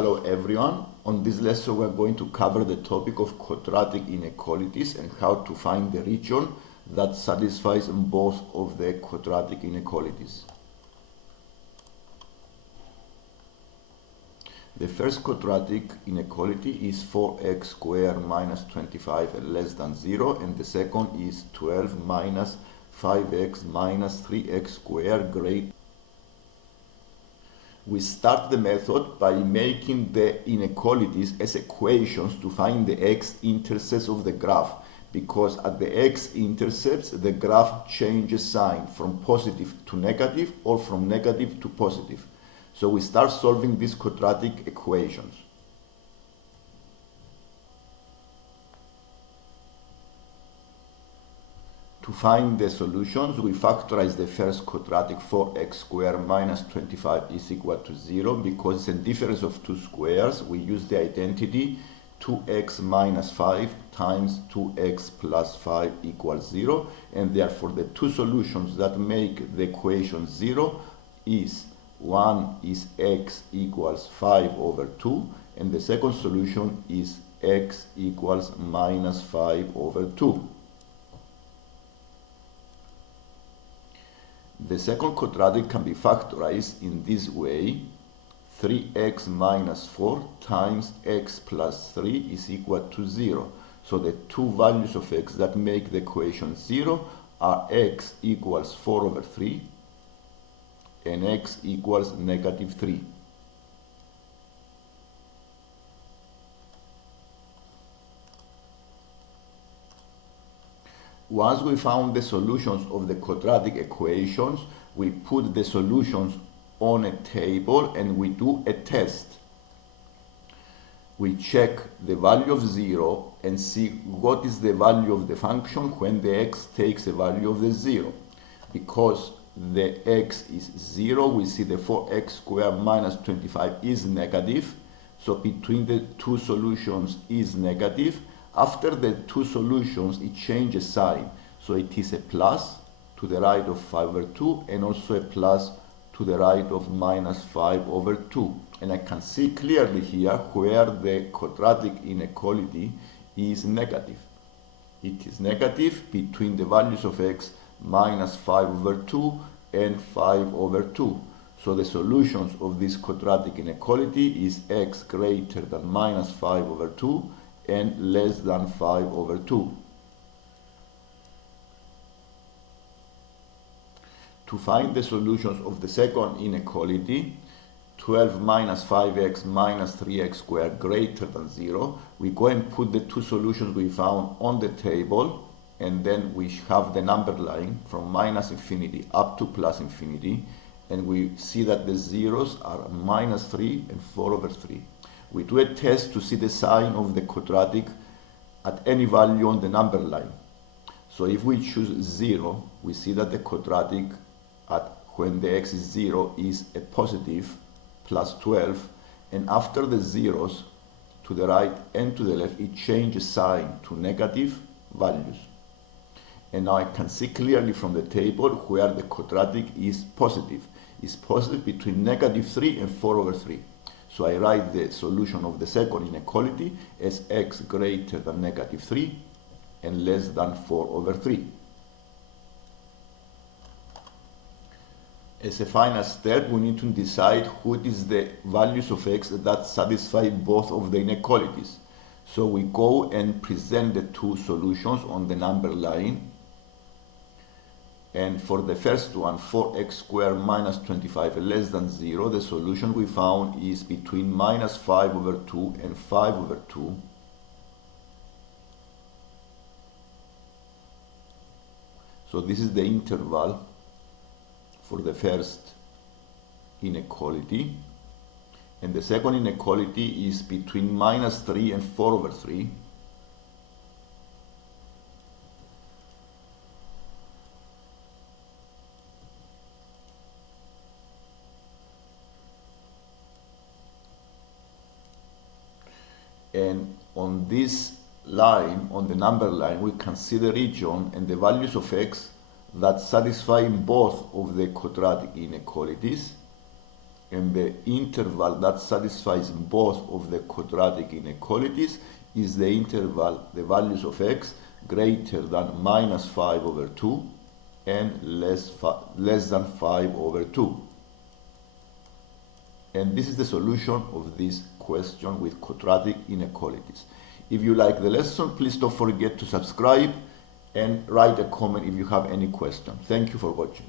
Hello everyone. On this lesson we are going to cover the topic of quadratic inequalities and how to find the region that satisfies both of the quadratic inequalities. The first quadratic inequality is 4x squared minus 25 less than 0, and the second is 12 minus 5x minus 3x squared greater. We start the method by making the inequalities as equations to find the x-intercepts of the graph, because at the x-intercepts the graph changes sign from positive to negative or from negative to positive. So we start solving these quadratic equations. To find the solutions, we factorize the first quadratic. 4x squared minus 25 is equal to 0. Because it's a difference of two squares, we use the identity 2x minus 5 times 2x plus 5 equals 0, and therefore the two solutions that make the equation 0 is one is x equals 5 over 2, and the second solution is x equals minus 5 over 2. The second quadratic can be factorized in this way. 3x minus 4 times x plus 3 is equal to 0. So the two values of x that make the equation 0 are x equals 4 over 3 and x equals negative 3. Once we found the solutions of the quadratic equations, we put the solutions on a table and we do a test. We check the value of 0 and see what is the value of the function when the x takes the value of the 0. Because the x is 0, we see the 4x squared minus 25 is negative. So between the two solutions is negative. After the two solutions, it changes sign. So it is a plus to the right of 5 over 2 and also a plus to the right of minus 5 over 2. And I can see clearly here where the quadratic inequality is negative. It is negative between the values of x minus 5 over 2 and 5 over 2. So the solutions of this quadratic inequality is x greater than minus 5 over 2 and less than 5 over 2. To find the solutions of the second inequality, 12 minus 5x minus 3x squared greater than 0, we go and put the two solutions we found on the table, and then we have the number line from minus infinity up to plus infinity, and we see that the zeros are minus 3 and 4 over 3. We do a test to see the sign of the quadratic at any value on the number line. So if we choose 0, we see that the quadratic at when the x is 0 is a positive plus 12, and after the zeros to the right and to the left, it changes sign to negative values. And now I can see clearly from the table where the quadratic is positive. It's positive between negative 3 and 4 over 3. So I write the solution of the second inequality as x greater than negative 3 and less than 4 over 3. As a final step, we need to decide what is the values of x that satisfy both of the inequalities. So we go and present the two solutions on the number line. And for the first one, 4x squared minus 25 less than 0, the solution we found is between minus 5 over 2 and 5 over 2. So this is the interval for the first inequality. And the second inequality is between minus 3 and 4 over 3. And on this line, on the number line, we can see the region and the values of x that satisfy both of the quadratic inequalities. and the interval that satisfies both of the quadratic inequalities is the interval, the values of x greater than -5/2 and less than 5/2. And this is the solution of this question with quadratic inequalities. If you like the lesson, please don't forget to subscribe and write a comment if you have any question. Thank you for watching.